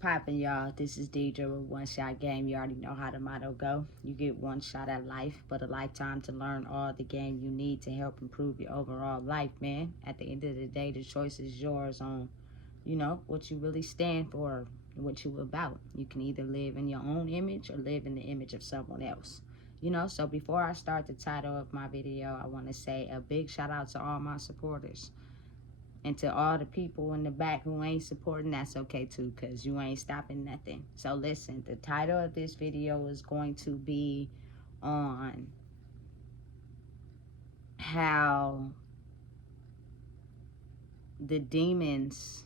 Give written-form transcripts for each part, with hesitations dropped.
Poppin', y'all. This is Deidre with One Shot Game. You already know how the motto go. You get one shot at life, but a lifetime to learn all the game you need to help improve your overall life, man. At the end of the day, the choice is yours on, what you really stand for, what you about. You can either live in your own image or live in the image of someone else. So before I start the title of my video, I want to say a big shout out to all my supporters. And to all the people in the back who ain't supporting, that's okay too, because you ain't stopping nothing. So listen, the title of this video is going to be on how the demons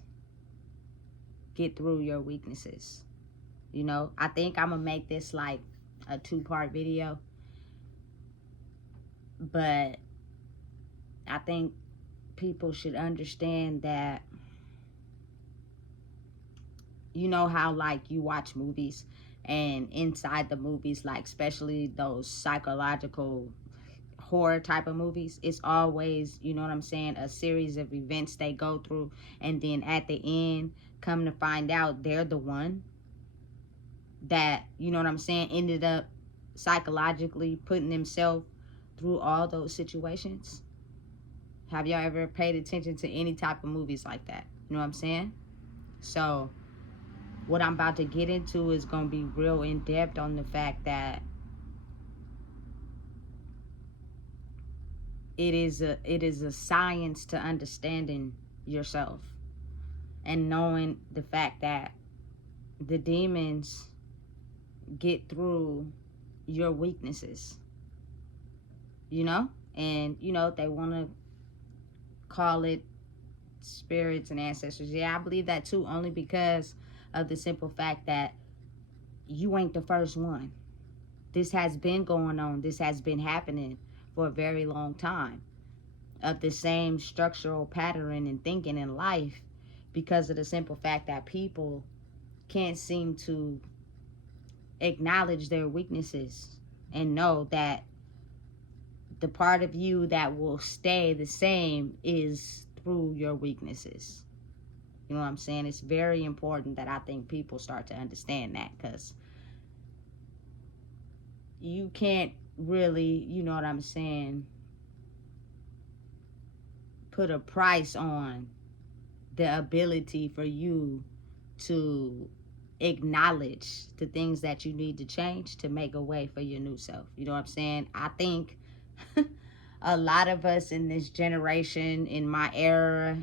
get through your weaknesses. I think I'm going to make this like a 2-part video. But I think people should understand that, how like you watch movies, and inside the movies, like especially those psychological horror type of movies, it's always, a series of events they go through, and then at the end, come to find out they're the one that, ended up psychologically putting themselves through all those situations. Have y'all ever paid attention to any type of movies like that? You know what I'm saying? So what I'm about to get into is going to be real in depth on the fact that it is a science to understanding yourself and knowing the fact that the demons get through your weaknesses, and they want to call it spirits and ancestors. Yeah, I believe that too, only because of the simple fact that you ain't the first one. This has been going on. This has been happening for a very long time, of the same structural pattern and thinking in life, because of the simple fact that people can't seem to acknowledge their weaknesses and know that the part of you that will stay the same is through your weaknesses. You know what I'm saying? It's very important that I think people start to understand that, because you can't really, put a price on the ability for you to acknowledge the things that you need to change to make a way for your new self. You know what I'm saying? I think a lot of us in this generation, in my era,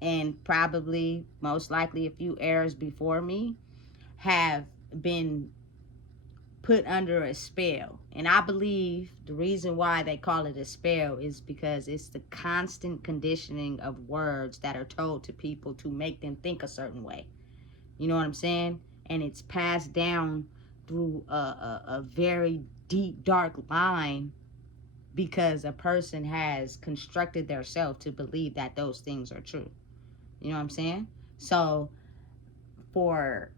and probably most likely a few eras before me, have been put under a spell. And I believe the reason why they call it a spell is because it's the constant conditioning of words that are told to people to make them think a certain way. You know what I'm saying? And it's passed down through a very deep, dark line, because a person has constructed their self to believe that those things are true. You know what I'm saying? So for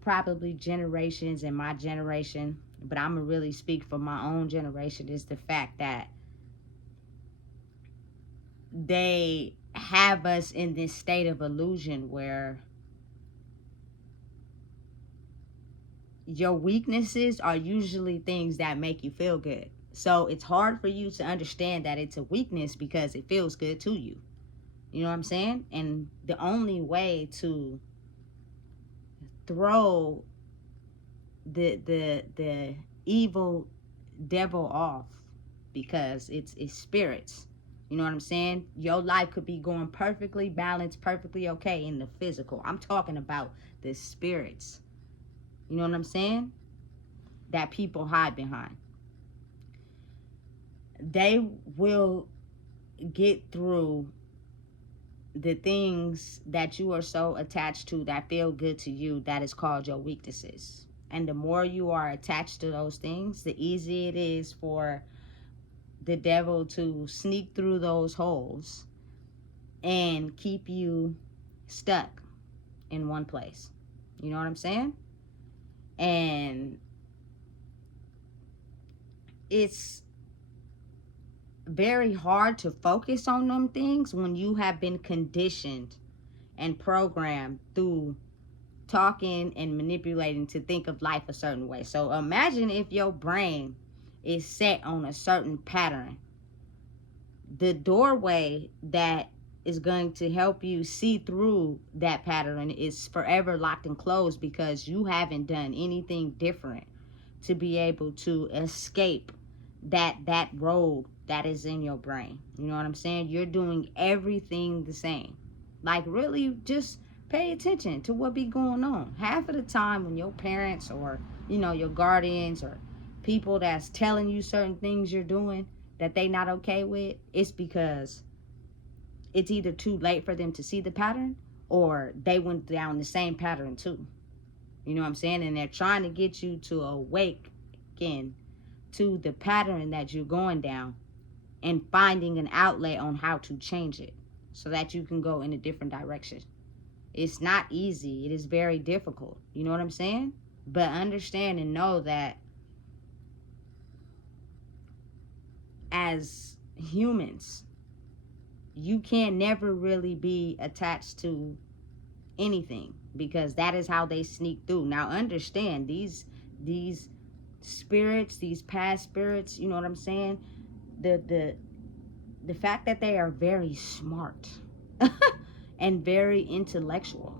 probably generations in my generation, but I'm gonna really speak for my own generation, is the fact that they have us in this state of illusion where your weaknesses are usually things that make you feel good. So it's hard for you to understand that it's a weakness because it feels good to you. You know what I'm saying? And the only way to throw the evil devil off, because it's spirits. You know what I'm saying? Your life could be going perfectly balanced, perfectly okay in the physical. I'm talking about the spirits. You know what I'm saying? That people hide behind. They will get through the things that you are so attached to that feel good to you, that is called your weaknesses. And the more you are attached to those things, the easier it is for the devil to sneak through those holes and keep you stuck in one place. You know what I'm saying? And it's very hard to focus on them things when you have been conditioned and programmed through talking and manipulating to think of life a certain way. So imagine if your brain is set on a certain pattern. The doorway that is going to help you see through that pattern is forever locked and closed because you haven't done anything different to be able to escape that road that is in your brain. You know what I'm saying? You're doing everything the same. Like, really, just pay attention to what be going on. Half of the time when your parents or, your guardians or people that's telling you certain things you're doing that they not okay with, it's because it's either too late for them to see the pattern or they went down the same pattern too. You know what I'm saying? And they're trying to get you to awaken to the pattern that you're going down and finding an outlet on how to change it so that you can go in a different direction. It's not easy. It is very difficult. You know what I'm saying? But understand and know that as humans, you can never really be attached to anything because that is how they sneak through. Now understand, these spirits, these past spirits, you know what I'm saying? The fact that they are very smart and very intellectual.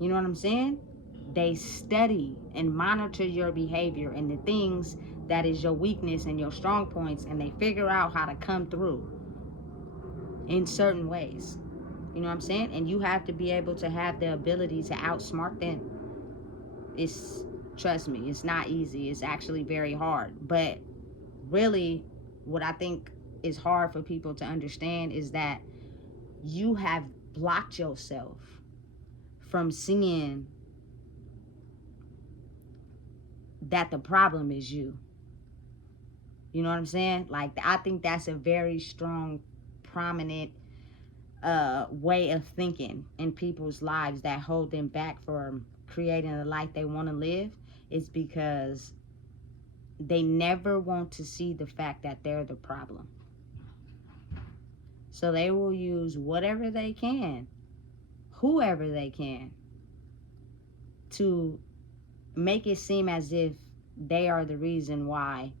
You know what I'm saying? They study and monitor your behavior and the things that is your weakness and your strong points, and they figure out how to come through in certain ways. You know what I'm saying? And you have to be able to have the ability to outsmart them. Trust me, it's not easy. It's actually very hard. But really, what I think is hard for people to understand is that you have blocked yourself from seeing that the problem is you. You know what I'm saying? Like, I think that's a very strong, prominent way of thinking in people's lives that hold them back from creating the life they want to live. Is because they never want to see the fact that they're the problem. So they will use whatever they can, whoever they can, to make it seem as if they are the reason why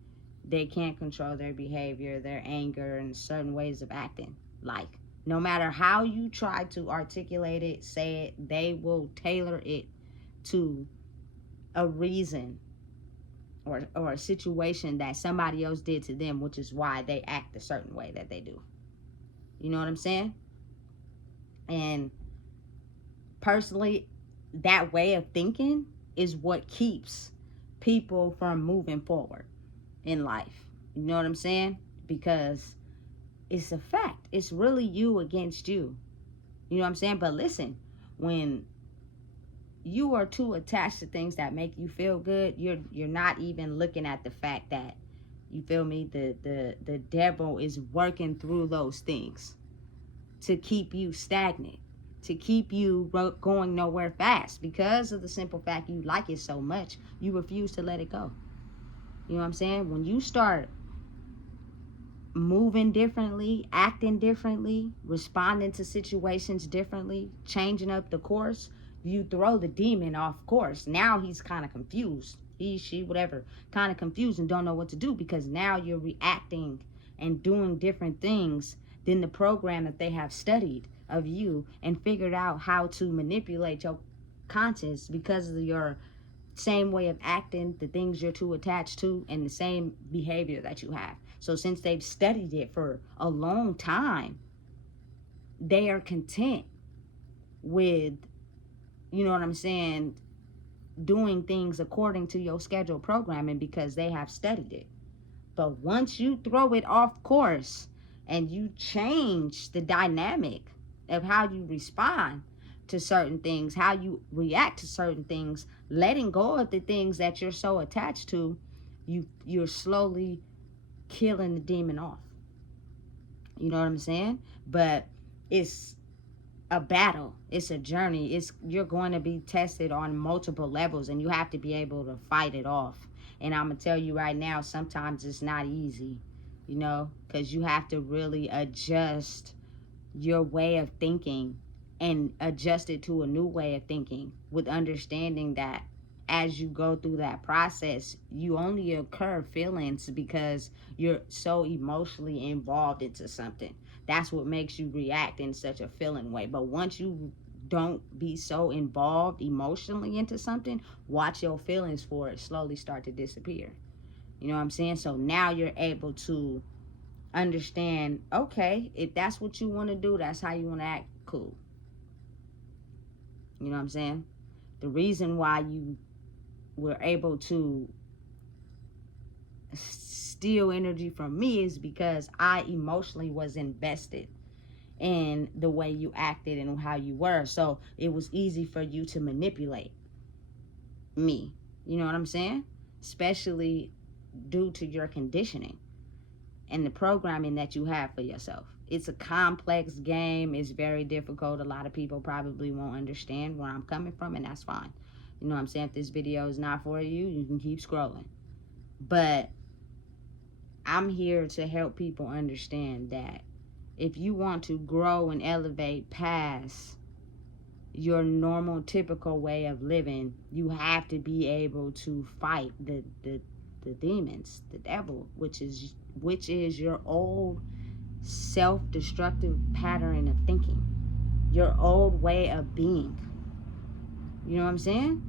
they can't control their behavior, their anger, and certain ways of acting. Like, no matter how you try to articulate it, say it, they will tailor it to a reason or a situation that somebody else did to them, which is why they act a certain way that they do. You know what I'm saying? And personally, that way of thinking is what keeps people from moving forward in life. You know what I'm saying? Because it's a fact. It's really you against you. You know what I'm saying? But listen, when you are too attached to things that make you feel good, you're not even looking at the fact that, you feel me, the devil is working through those things to keep you stagnant, to keep you going nowhere fast, because of the simple fact you like it so much, you refuse to let it go. You know what I'm saying? When you start moving differently, acting differently, responding to situations differently, changing up the course, you throw the demon off course. Now he's kind of confused. He, she, whatever, kind of confused and don't know what to do, because now you're reacting and doing different things than the program that they have studied of you and figured out how to manipulate your conscience because of your same way of acting, the things you're too attached to, and the same behavior that you have. So since they've studied it for a long time, they are content with, you know what I'm saying, doing things according to your scheduled programming because they have studied it. But once you throw it off course and you change the dynamic of how you respond to certain things, how you react to certain things, letting go of the things that you're so attached to, you're slowly killing the demon off. You know what I'm saying? But it's a battle. It's a journey. You're going to be tested on multiple levels, and you have to be able to fight it off. And I'm going to tell you right now, sometimes it's not easy, you know, because you have to really adjust your way of thinking and adjust it to a new way of thinking, with understanding that as you go through that process, you only occur feelings because you're so emotionally involved into something. That's what makes you react in such a feeling way. But once you don't be so involved emotionally into something, watch your feelings for it slowly start to disappear. You know what I'm saying? So now you're able to understand, okay, if that's what you want to do, that's how you want to act, cool. You know what I'm saying? The reason why you were able to steal energy from me is because I emotionally was invested in the way you acted and how you were. So it was easy for you to manipulate me. You know what I'm saying? Especially due to your conditioning and the programming that you have for yourself. It's a complex game. It's very difficult. A lot of people probably won't understand where I'm coming from, and that's fine. You know what I'm saying? If this video is not for you, you can keep scrolling. But I'm here to help people understand that if you want to grow and elevate past your normal, typical way of living, you have to be able to fight the demons, the devil, which is your old self-destructive pattern of thinking, your old way of being. You know what I'm saying?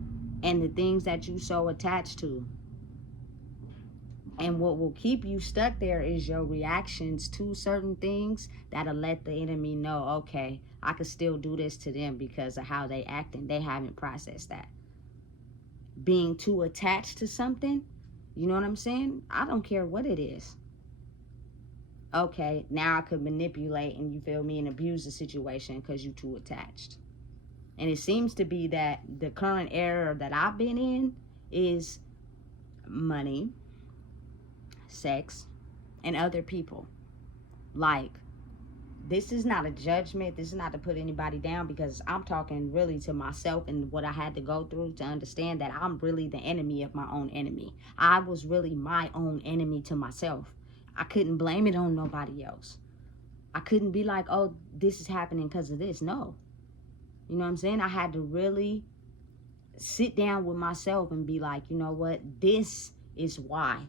And the things that you so attached to. And what will keep you stuck there is your reactions to certain things that'll let the enemy know, okay, I can still do this to them because of how they act, and they haven't processed that. Being too attached to something, you know what I'm saying? I don't care what it is. Okay, now I could manipulate and, you feel me, and abuse the situation because you're too attached. And it seems to be that the current era that I've been in is money, sex, and other people. Like, this is not a judgment. This is not to put anybody down, because I'm talking really to myself and what I had to go through to understand that I'm really the enemy of my own enemy. I was really my own enemy to myself. I couldn't blame it on nobody else. I couldn't be like, oh, this is happening because of this. No. You know what I'm saying? I had to really sit down with myself and be like, you know what? This is why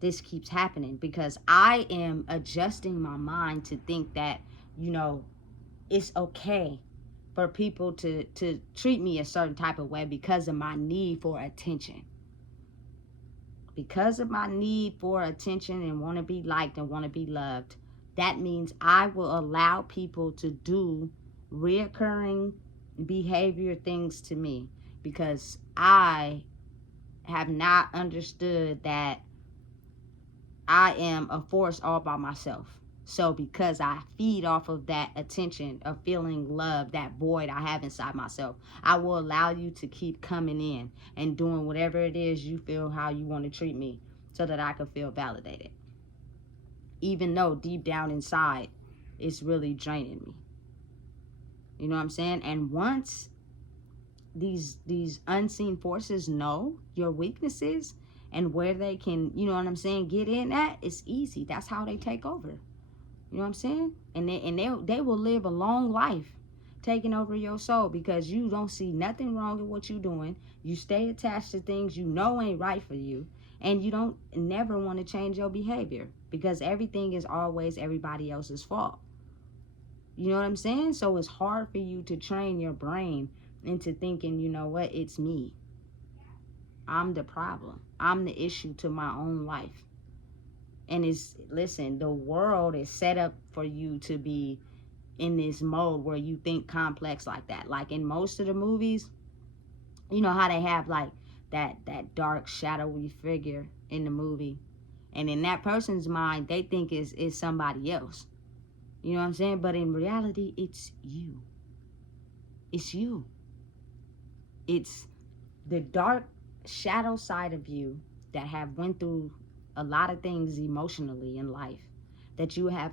this keeps happening, because I am adjusting my mind to think that, you know, it's okay for people to treat me a certain type of way because of my need for attention. Because of my need for attention and want to be liked and want to be loved, that means I will allow people to do reoccurring behavior things to me, because I have not understood that I am a force all by myself. So because I feed off of that attention of feeling love, that void I have inside myself, I will allow you to keep coming in and doing whatever it is you feel how you want to treat me, so that I can feel validated. Even though deep down inside, it's really draining me. You know what I'm saying? And once these unseen forces know your weaknesses and where they can, you know what I'm saying, get in at, it's easy. That's how they take over. You know what I'm saying? And they will live a long life taking over your soul, because you don't see nothing wrong with what you're doing. You stay attached to things you know ain't right for you, and you don't never want to change your behavior, because everything is always everybody else's fault. You know what I'm saying? So it's hard for you to train your brain into thinking, you know what, it's me. I'm the problem. I'm the issue to my own life. And listen, the world is set up for you to be in this mode where you think complex like that. Like in most of the movies, you know how they have like that dark, shadowy figure in the movie. And in that person's mind, they think it's somebody else. You know what I'm saying? But in reality, it's you. It's you. It's the dark shadow side of you that have went through a lot of things emotionally in life, that you have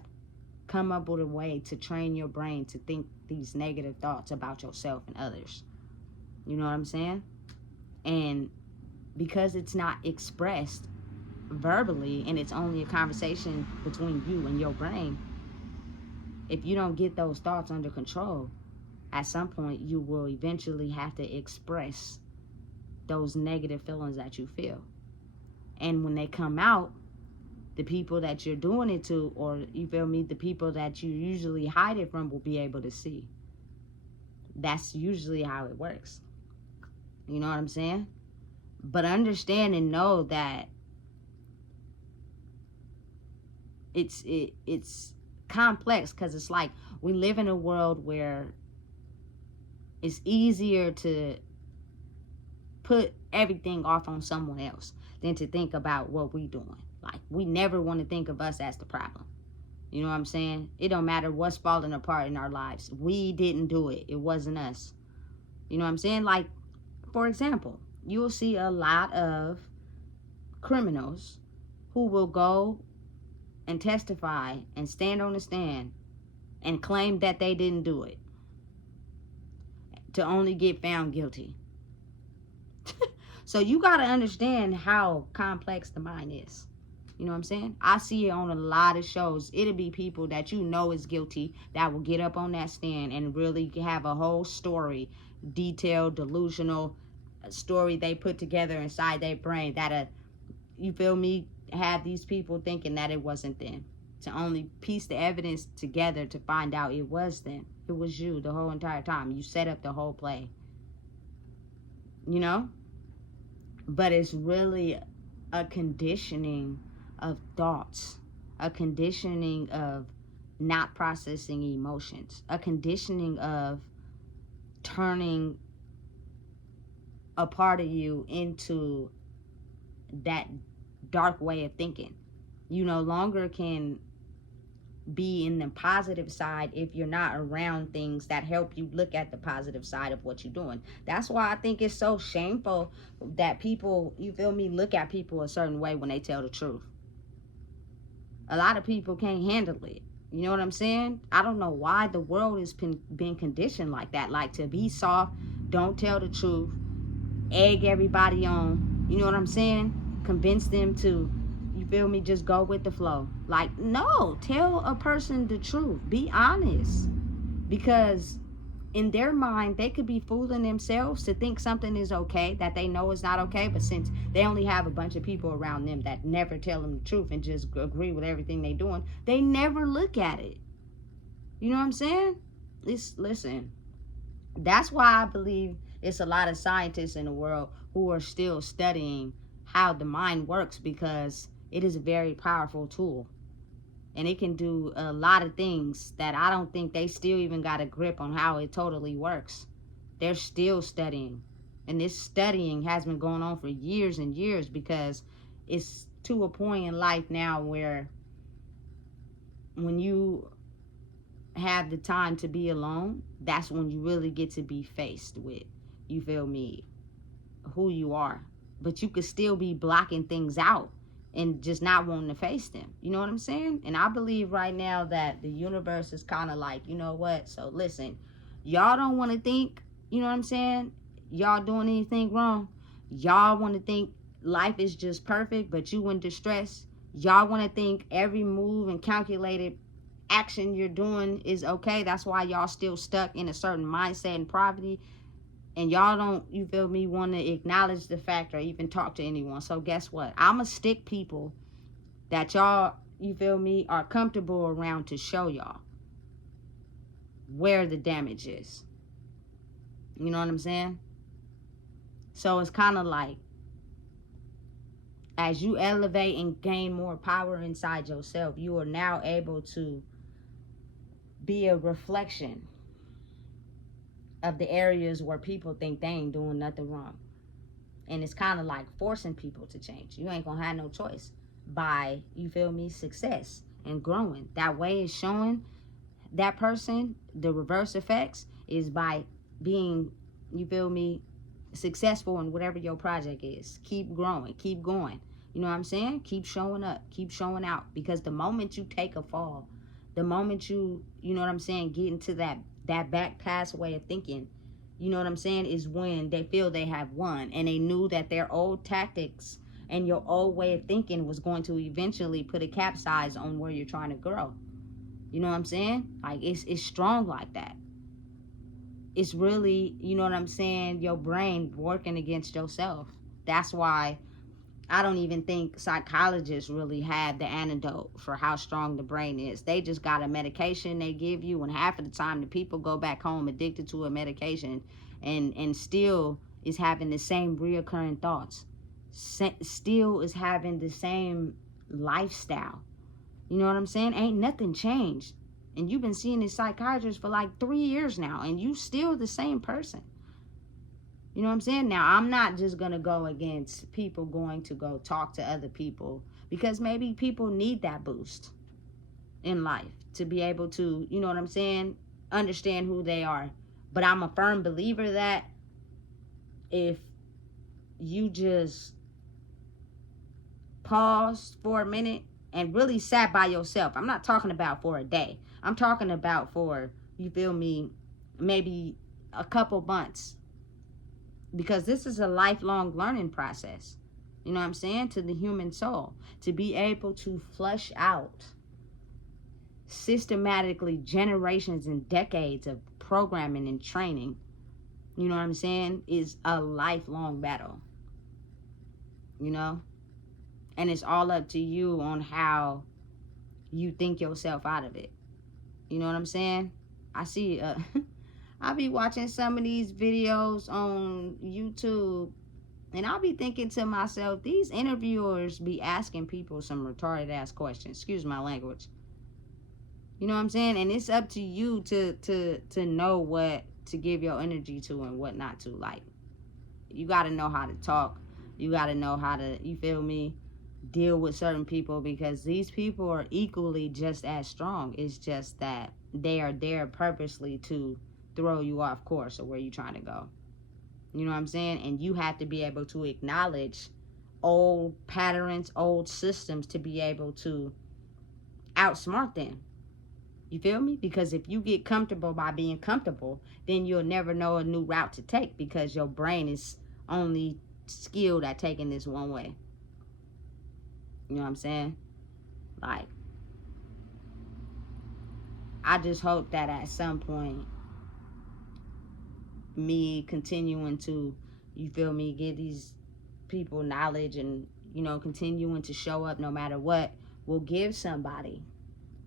come up with a way to train your brain to think these negative thoughts about yourself and others. You know what I'm saying? And because it's not expressed verbally and it's only a conversation between you and your brain, if you don't get those thoughts under control, at some point you will eventually have to express those negative feelings that you feel. And when they come out, the people that you're doing it to, or you feel me, the people that you usually hide it from will be able to see. That's usually how it works. You know what I'm saying? But understand and know that it's complex, because it's like we live in a world where it's easier to put everything off on someone else than to think about what we doing. Like, we never want to think of us as the problem. You know what I'm saying? It don't matter what's falling apart in our lives. We didn't do it. It wasn't us. You know what I'm saying? Like, for example, you'll see a lot of criminals who will go and testify and stand on the stand and claim that they didn't do it, to only get found guilty. So you got to understand how complex the mind is. You know what I'm saying? I see it on a lot of shows. It'll be people that you know is guilty that will get up on that stand and really have a whole story, detailed, delusional story they put together inside their brain that, you feel me, have these people thinking that it wasn't them. To only piece the evidence together to find out it was them. It was you the whole entire time. You set up the whole play. You know? But it's really a conditioning of thoughts, a conditioning of not processing emotions, a conditioning of turning a part of you into that dark way of thinking. You no longer can be in the positive side if you're not around things that help you look at the positive side of what you're doing. That's why I think it's so shameful that people, you feel me, look at people a certain way when they tell the truth. A lot of people can't handle it. You know what I'm saying? I don't know why the world has been conditioned like that. Like, to be soft, don't tell the truth, egg everybody on, you know what I'm saying? Convince them to, you feel me, just go with the flow. Like, no, tell a person the truth. Be honest. Because in their mind, they could be fooling themselves to think something is okay that they know is not okay. But since they only have a bunch of people around them that never tell them the truth and just agree with everything they're doing, they never look at it. You know what I'm saying? Listen, that's why I believe it's a lot of scientists in the world who are still studying how the mind works, because it is a very powerful tool. And it can do a lot of things that I don't think they still even got a grip on how it totally works. They're still studying. And this studying has been going on for years and years, because it's to a point in life now where when you have the time to be alone, that's when you really get to be faced with, you feel me, who you are. But you could still be blocking things out and just not wanting to face them. You know what I'm saying? And I believe right now that the universe is kind of like, you know what? So listen, y'all don't want to think, you know what I'm saying, y'all doing anything wrong. Y'all want to think life is just perfect, but you in distress. Y'all want to think every move and calculated action you're doing is okay. That's why y'all still stuck in a certain mindset and poverty. And y'all don't, you feel me, want to acknowledge the fact or even talk to anyone. So guess what? I'm going to stick people that y'all, you feel me, are comfortable around to show y'all where the damage is. You know what I'm saying? So it's kind of like, as you elevate and gain more power inside yourself, you are now able to be a reflection of the areas where people think they ain't doing nothing wrong. And it's kind of like forcing people to change. You ain't gonna have no choice by, you feel me, success and growing. That way is showing that person the reverse effects is by being, you feel me, successful in whatever your project is. Keep growing, keep going. You know what I'm saying? Keep showing up, keep showing out. Because the moment you take a fall, the moment you know what I'm saying, get into that back past way of thinking, you know what I'm saying, is when they feel they have won, and they knew that their old tactics and your old way of thinking was going to eventually put a capsize on where you're trying to grow. You know what I'm saying? Like, it's strong like that. it's really, you know what I'm saying, your brain working against yourself. That's why I don't even think psychologists really have the antidote for how strong the brain is. They just got a medication they give you, and half of the time the people go back home addicted to a medication and still is having the same reoccurring thoughts. Still is having the same lifestyle. You know what I'm saying? Ain't nothing changed. And you've been seeing this psychiatrist for like 3 years now, and you still the same person. You know what I'm saying? Now, I'm not just going to go against people going to go talk to other people, because maybe people need that boost in life to be able to, you know what I'm saying, understand who they are. But I'm a firm believer that if you just paused for a minute and really sat by yourself, I'm not talking about for a day. I'm talking about for, you feel me, maybe a couple months. Because this is a lifelong learning process, you know what I'm saying, to the human soul. To be able to flush out systematically generations and decades of programming and training, you know what I'm saying, is a lifelong battle, you know? And it's all up to you on how you think yourself out of it. You know what I'm saying? I see I'll be watching some of these videos on YouTube, and I'll be thinking to myself, these interviewers be asking people some retarded ass questions. Excuse my language. You know what I'm saying? And it's up to you to know what to give your energy to and what not to. Like, you got to know how to talk. You got to know how to, you feel me, deal with certain people, because these people are equally just as strong. It's just that they are there purposely to throw you off course or where you're trying to go. You know what I'm saying? And you have to be able to acknowledge old patterns, old systems, to be able to outsmart them. You feel me? Because if you get comfortable by being comfortable, then you'll never know a new route to take, because your brain is only skilled at taking this one way. You know what I'm saying? Like, I just hope that at some point, me continuing to, you feel me, give these people knowledge and, you know, continuing to show up no matter what, will give somebody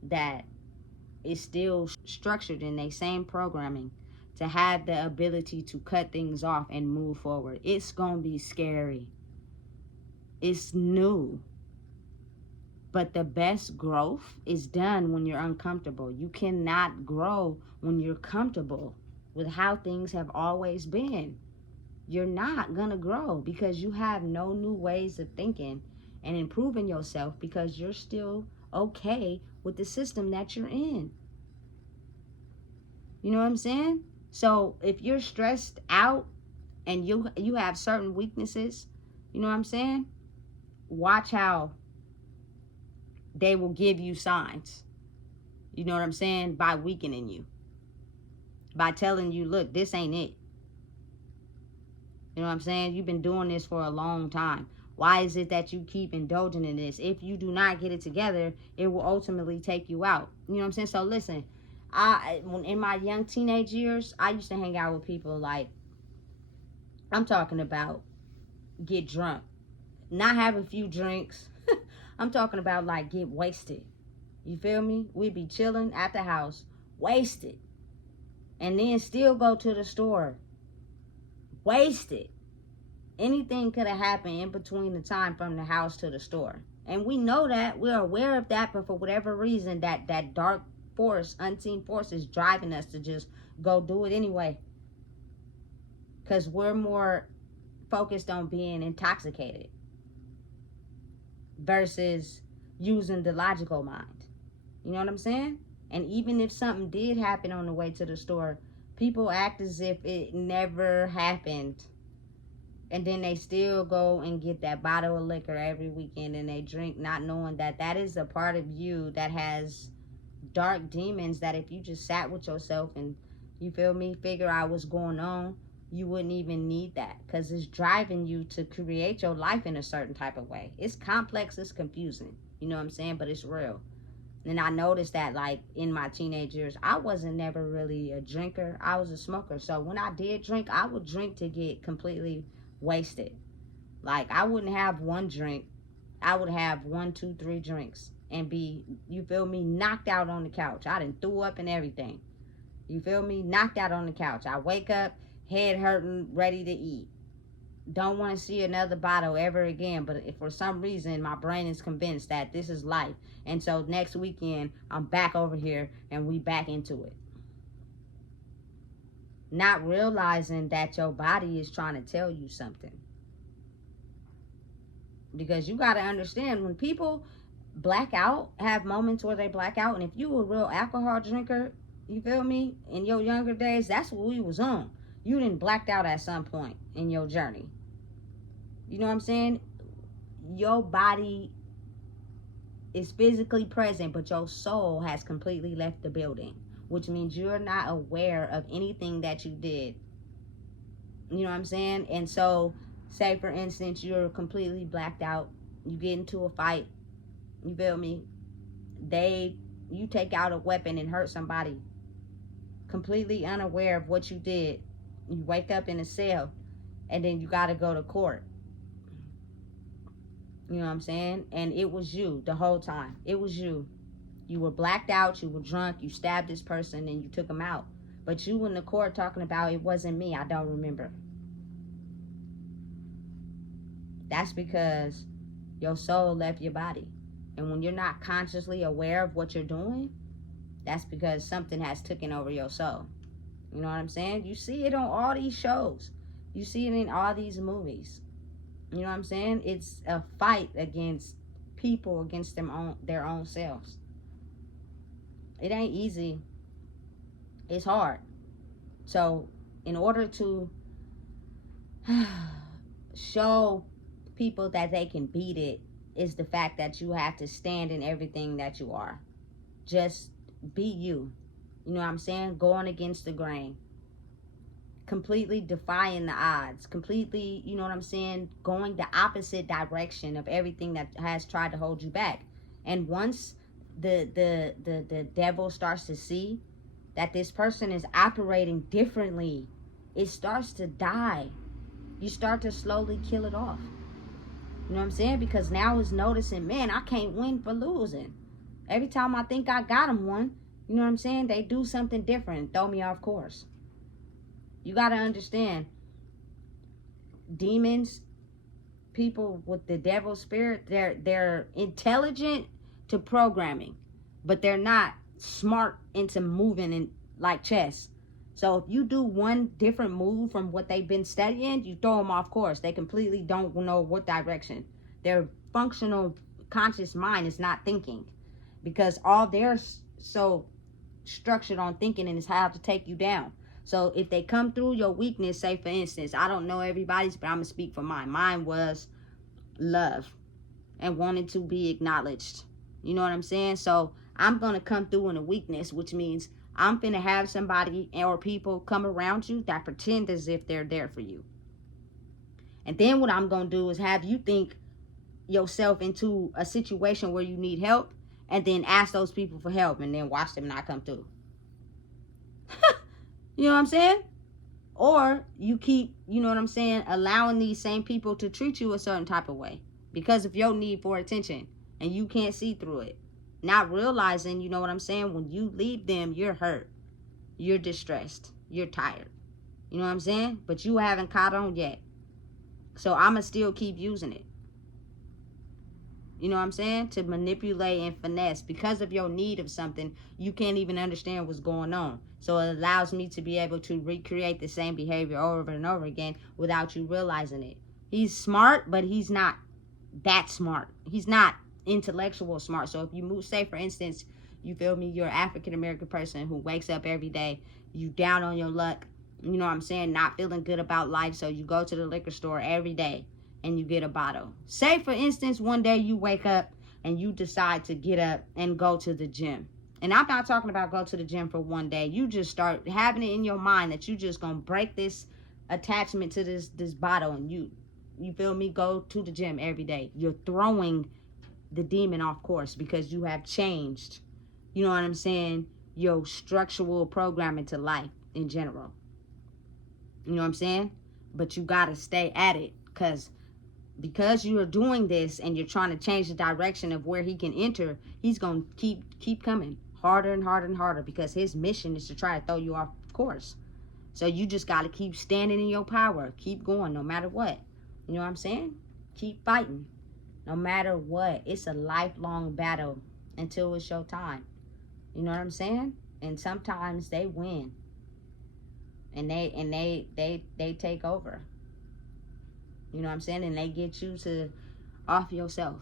that is still structured in their same programming to have the ability to cut things off and move forward. It's gonna be scary. It's new. But the best growth is done when you're uncomfortable. You cannot grow when you're comfortable with how things have always been. You're not gonna grow because you have no new ways of thinking and improving yourself, because you're still okay with the system that you're in. You know what I'm saying? So if you're stressed out and you have certain weaknesses, you know what I'm saying? Watch how they will give you signs. You know what I'm saying? By weakening you. By telling you, look, this ain't it. You know what I'm saying? You've been doing this for a long time. Why is it that you keep indulging in this? If you do not get it together, it will ultimately take you out. You know what I'm saying? So listen, in my young teenage years, I used to hang out with people like, I'm talking about get drunk. Not have a few drinks. I'm talking about like get wasted. You feel me? We'd be chilling at the house, wasted. And then still go to the store, wasted. Anything could have happened in between the time from the house to the store. And we know that, we're aware of that, but for whatever reason, that dark force, unseen force is driving us to just go do it anyway. Because we're more focused on being intoxicated versus using the logical mind. You know what I'm saying? And even if something did happen on the way to the store, people act as if it never happened. And then they still go and get that bottle of liquor every weekend and they drink, not knowing that that is a part of you that has dark demons, that if you just sat with yourself and, you feel me, figure out what's going on, you wouldn't even need that, because it's driving you to create your life in a certain type of way. It's complex, it's confusing, you know what I'm saying, but it's real. And I noticed that, like, in my teenage years, I wasn't never really a drinker. I was a smoker. So when I did drink, I would drink to get completely wasted. Like, I wouldn't have one drink. I would have 1, 2, 3 drinks and be, you feel me, knocked out on the couch. I done threw up and everything. You feel me? Knocked out on the couch. I wake up, head hurting, ready to eat. Don't want to see another bottle ever again, but if for some reason my brain is convinced that this is life, and so next weekend I'm back over here and we back into it, not realizing that your body is trying to tell you something. Because you got to understand, when people black out, have moments where they black out, and if you a real alcohol drinker, you feel me, in your younger days, that's what we was on. You didn't blacked out at some point in your journey. You know what I'm saying? Your body is physically present, but your soul has completely left the building, which means you're not aware of anything that you did. You know what I'm saying? And so, say for instance, you're completely blacked out. You get into a fight. You feel me? You take out a weapon and hurt somebody, completely unaware of what you did. You wake up in a cell, and then you got to go to court. You know what I'm saying? And it was you the whole time. It was you. You were blacked out, you were drunk, you stabbed this person, and you took him out. But you in the court talking about, it wasn't me, I don't remember. That's because your soul left your body. And when you're not consciously aware of what you're doing, that's because something has taken over your soul. You know what I'm saying? You see it on all these shows. You see it in all these movies. You know what I'm saying? It's a fight against people, against their own selves. It ain't easy. It's hard. So in order to show people that they can beat it, is the fact that you have to stand in everything that you are. Just be you. You know what I'm saying? Going against the grain. Completely defying the odds. Completely, you know what I'm saying? Going the opposite direction of everything that has tried to hold you back. And once the devil starts to see that this person is operating differently, it starts to die. You start to slowly kill it off. You know what I'm saying? Because now it's noticing, man, I can't win for losing. Every time I think I got them one, you know what I'm saying, they do something different and throw me off course. You got to understand, demons, people with the devil spirit, they're intelligent to programming, but they're not smart into moving in like chess. So if you do one different move from what they've been studying, you throw them off course. They completely don't know what direction. Their functional conscious mind is not thinking, because all they're so structured on thinking and is how to take you down. So if they come through your weakness, say for instance, I don't know everybody's, but I'm going to speak for mine. Mine was love and wanting to be acknowledged. You know what I'm saying? So I'm going to come through in a weakness, which means I'm finna have somebody or people come around you that pretend as if they're there for you. And then what I'm going to do is have you think yourself into a situation where you need help, and then ask those people for help, and then watch them not come through. You know what I'm saying? Or you keep, you know what I'm saying, allowing these same people to treat you a certain type of way because of your need for attention, and you can't see through it. Not realizing, you know what I'm saying, when you leave them, you're hurt, you're distressed, you're tired. You know what I'm saying? But you haven't caught on yet. So I'ma still keep using it. You know what I'm saying? To manipulate and finesse. Because of your need of something, you can't even understand what's going on. So it allows me to be able to recreate the same behavior over and over again without you realizing it. He's smart, but he's not that smart. He's not intellectual smart. So if you move, say for instance, you feel me, you're an African-American person who wakes up every day, you down on your luck, you know what I'm saying, not feeling good about life, so you go to the liquor store every day and you get a bottle. Say for instance, one day you wake up and you decide to get up and go to the gym. And I'm not talking about go to the gym for one day. You just start having it in your mind that you just gonna break this attachment to this bottle, and you feel me, go to the gym every day. You're throwing the demon off course because you have changed you know what I'm saying, your structural programming to life in general. You know what I'm saying? But you got to stay at it, because you are doing this and you're trying to change the direction of where he can enter, he's going to keep coming harder and harder and harder, because his mission is to try to throw you off course. So you just got to keep standing in your power. Keep going no matter what. You know what I'm saying? Keep fighting no matter what. It's a lifelong battle until it's your time. You know what I'm saying? And sometimes they win. And they take over. You know what I'm saying? And they get you to off yourself.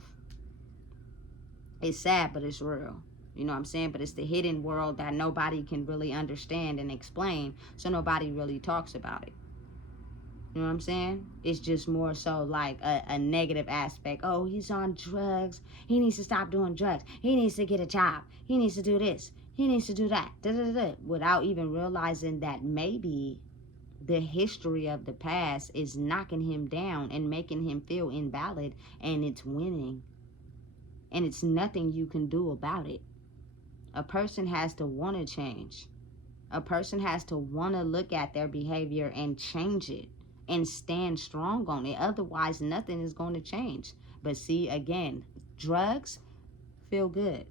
It's sad, but it's real. You know what I'm saying? But it's the hidden world that nobody can really understand and explain, so nobody really talks about it. You know what I'm saying? It's just more so like a negative aspect. Oh, he's on drugs. He needs to stop doing drugs. He needs to get a job. He needs to do this. He needs to do that. Without even realizing that maybe the history of the past is knocking him down and making him feel invalid, and it's winning. And it's nothing you can do about it. A person has to want to change. A person has to want to look at their behavior and change it and stand strong on it. Otherwise, nothing is going to change. But see, again, drugs feel good.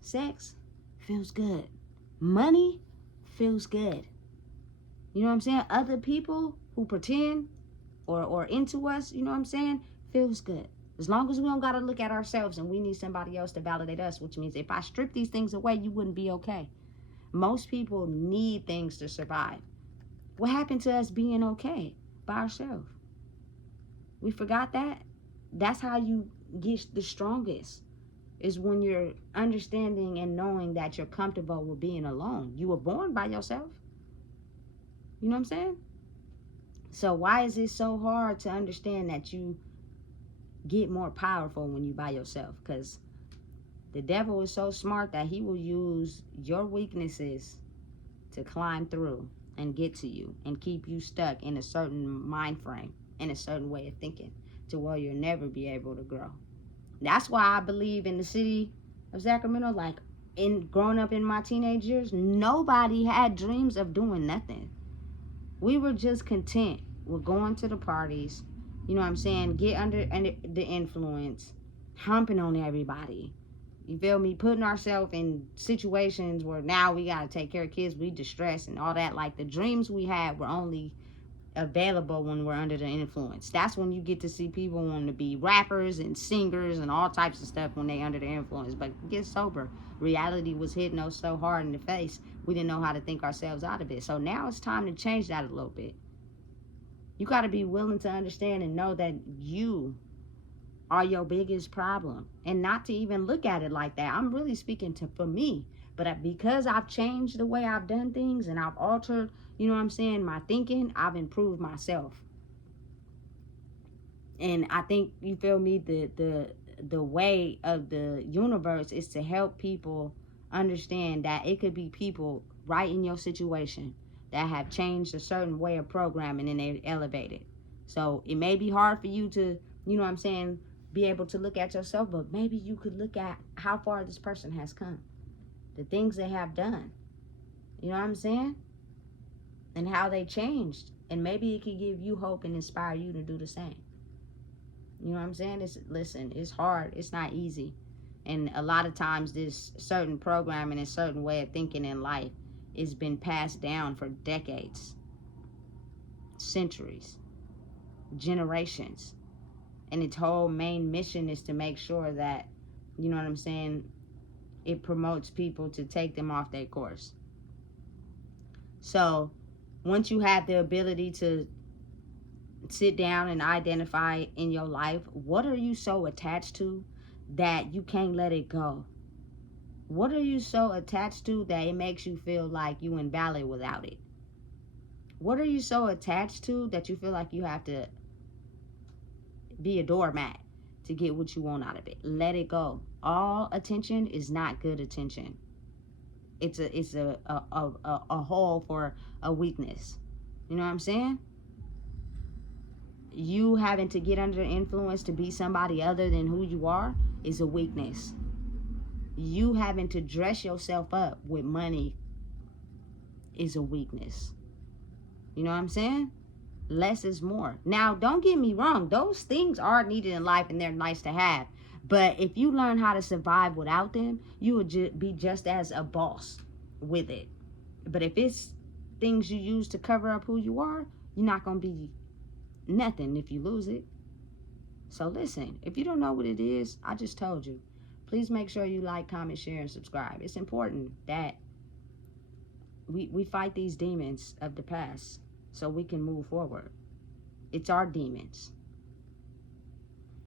Sex feels good. Money feels good. You know what I'm saying? Other people who pretend or into us, you know what I'm saying, feels good. As long as we don't got to look at ourselves and we need somebody else to validate us, which means if I strip these things away, you wouldn't be okay. Most people need things to survive. What happened to us being okay by ourselves? We forgot that. That's how you get the strongest, is when you're understanding and knowing that you're comfortable with being alone. You were born by yourself. You know what I'm saying? So why is it so hard to understand that you get more powerful when you by yourself? Because the devil is so smart that he will use your weaknesses to climb through and get to you and keep you stuck in a certain mind frame, in a certain way of thinking, to where you'll never be able to grow. That's why I believe in the city of Sacramento, like growing up in my teenage years, nobody had dreams of doing nothing. We were just content with going to the parties, you know what I'm saying, get under the influence, humping on everybody. You feel me? Putting ourselves in situations where now we got to take care of kids, we distressed and all that. Like, the dreams we had were only available when we're under the influence. That's when you get to see people wanting to be rappers and singers and all types of stuff when they under the influence. But get sober. Reality was hitting us so hard in the face, we didn't know how to think ourselves out of it. So now it's time to change that a little bit. You got to be willing to understand and know that you are your biggest problem, and not to even look at it like that. I'm really speaking for me, but because I've changed the way I've done things and I've altered, you know what I'm saying, my thinking, I've improved myself. And I think, you feel me, the way of the universe is to help people understand that it could be people right in your situation that have changed a certain way of programming and they elevated. So it may be hard for you to, you know what I'm saying, be able to look at yourself, but maybe you could look at how far this person has come, the things they have done, you know what I'm saying, and how they changed, and maybe it could give you hope and inspire you to do the same. You know what I'm saying? Listen, it's hard, it's not easy, and a lot of times this certain programming and certain way of thinking in life has been passed down for decades, centuries, generations. And its whole main mission is to make sure that, you know what I'm saying, it promotes people to take them off their course. So once you have the ability to sit down and identify in your life, what are you so attached to that you can't let it go? What are you so attached to that it makes you feel like you invalid without it? What are you so attached to that you feel like you have to be a doormat to get what you want out of it? Let it go. All attention is not good attention. It's a hole for a weakness. You know what I'm saying? You having to get under the influence to be somebody other than who you are is a weakness. You having to dress yourself up with money is a weakness. You know what I'm saying? Less is more. Now, don't get me wrong. Those things are needed in life and they're nice to have. But if you learn how to survive without them, you would be just as a boss with it. But if it's things you use to cover up who you are, you're not going to be nothing if you lose it. So listen, if you don't know what it is, I just told you. Please make sure you like, comment, share, and subscribe. It's important that we fight these demons of the past so we can move forward. It's our demons.